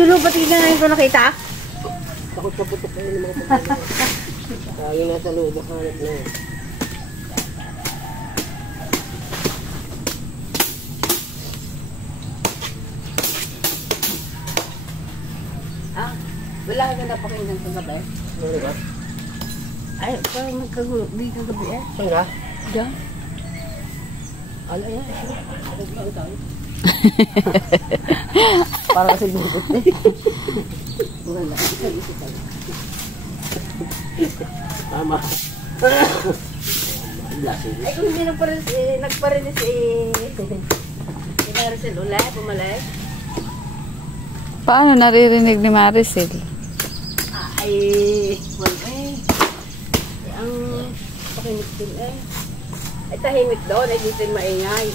Sulo, pati na ngayon ko nakita? Takot sa putok na yung mga pagkakas. Kaya nasa loob, hanap na yun. Ah, wala ka na pakinggan sa gabi? Ano ba? Ay, parang magkagabi kagabi eh. Saan ka? Diyan? Ala yan. Ano tayo? Parang kasi bukot na eh. Wala, isa-isa tayo. Tama. Ay, kung hindi nagparilis si Maricel ulit, pumalay. Paano naririnig ni Maricel? Ay, wala eh. Ang pakinig din eh. Ay, tahimik doon, ay dito maingay.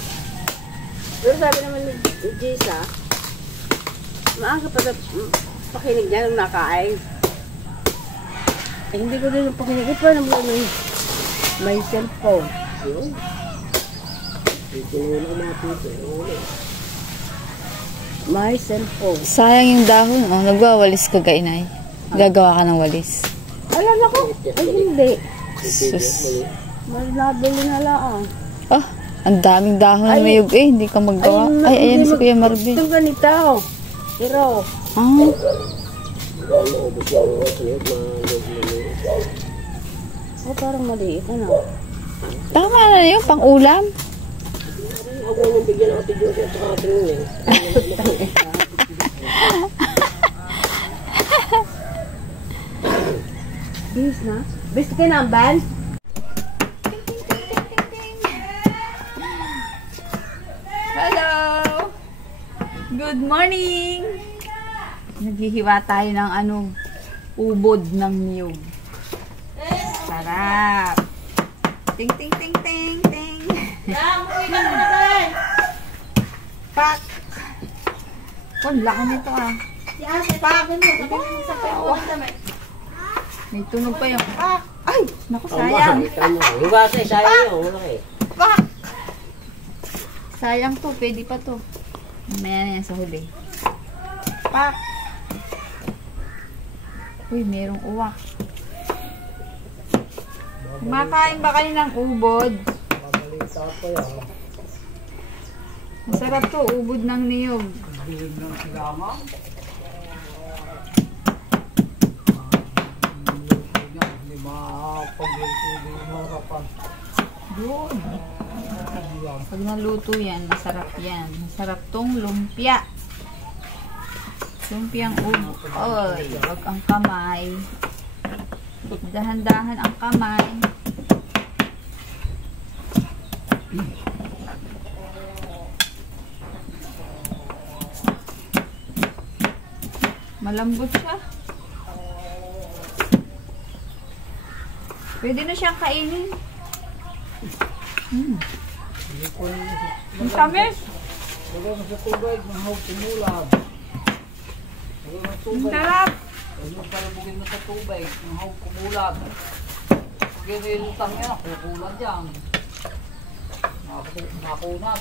Pero sabi naman ni Jisa, maaga pa pakinig niya nung nakain. Ay, hindi ko rin yung pakinig. Ito naman may cellphone. Yun. Dito yun ang mga pito. May cellphone. Sayang yung dahon. Oh, nagwawalis ka Inay. Gagawa ka ng walis. Alam ako. Ay, hindi. Sus. May nabili na lang. Oh, ang daming dahon na mayug eh. Hindi ka maggawa. Ay, ayan si Kuya Marvin. Itong ganito. Pero, Ah. oh, parang maliit. Ano? Tama na yun, pang ulam. Ako nang bigyan ako tigil at saka atin yun eh. Bis na? Bis ka na ang band? Hello! Good morning! Naghihiwa tayo ng ubod ng niyog. Sarap! Ting ting ting ting ting! Pak! Oh, laki nito ah. Pak! May tunog pa yung pak! Ay! Naku, sayang! Hugasa eh, sayang yun. Wala eh. Pak! Sayang to, pwede pa to. Mamaya na yan sa huli. Pak! Uy, merong uwak. Kumakain ba kayo ng ubod? Masarap to, ubod ng niyog. Good. Pag naluto yan, masarap yan. Masarap tong lumpia. Lumpiang ubod. Oy, wag ang kamay. Dahan-dahan ang kamay. Malambot siya. Pwede na siyang kainin. Ang tamis. Ang sarap. Huwag palabugin mo sa tubig, ang hawag kumulat. Pag inilutang yan, kukulat yan. Nakunat.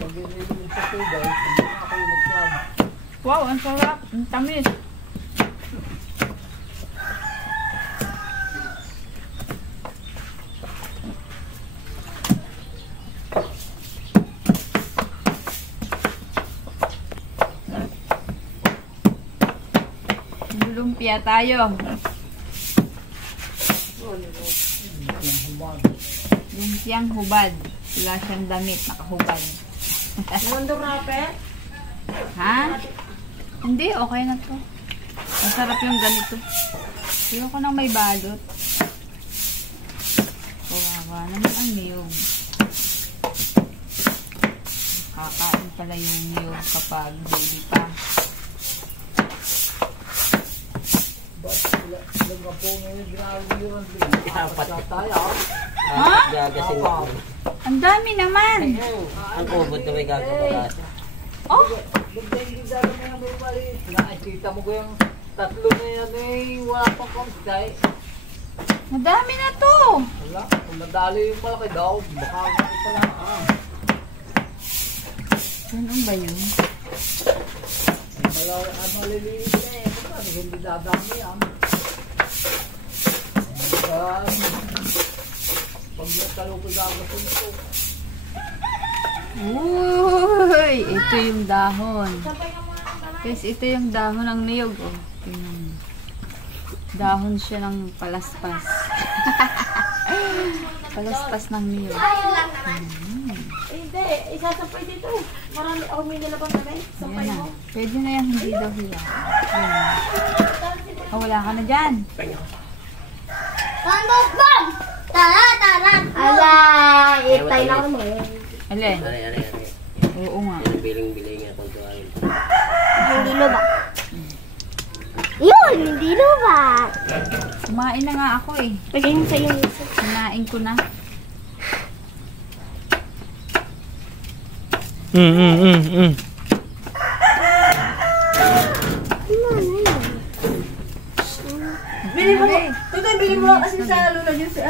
Pag inilutang sa tubig, nakunat yan. Wow, ang sarap. Ang tamis. Lumpia tayo. Lumpiang hubad. Wala siyang damit. Nakahubad. Nando rape? Ha? Hindi, okay na to. Masarap yung ganito. Ayoko nang may balot. Kawawa naman ang niyog. Kakain pala yung niyog kapag baby pa. Ha? Gagasin ako. Ang dami naman. Ang ubod na may gagawa. Oh, Nakikita mo ko yung tatlo na yan eh, wala pang konti. madami na to. Wala, kung nadali yung malaki daw, baka ito lang. Ganun ba yun? Maliliit na eh. Kasi hindi dadami yan. Pag nakalupod ako ito. Uy! Ito yung dahon. Guys, ito yung dahon ng niyog. Oh. Tingnan mo. Dahon siya ng palaspas. Palaspas ng niyog. Hindi, isasampay dito eh. Marami ako may nalabang na eh. Sampay Ayan mo. na. Pwede na yan, hindi daw hiya. Oh, wala ka na dyan. Bang! Tara! Ala, itay na ako mo. Alin? Ari. Oo nga. Yan, biling-biling nga kung tuwagin. Hindi luba. Yun, hindi luba. Kumain na nga ako eh. Pagin sa yung isa. Kinain ko na. Bili mo. Tutoy, bili mo kasi sa luna juice.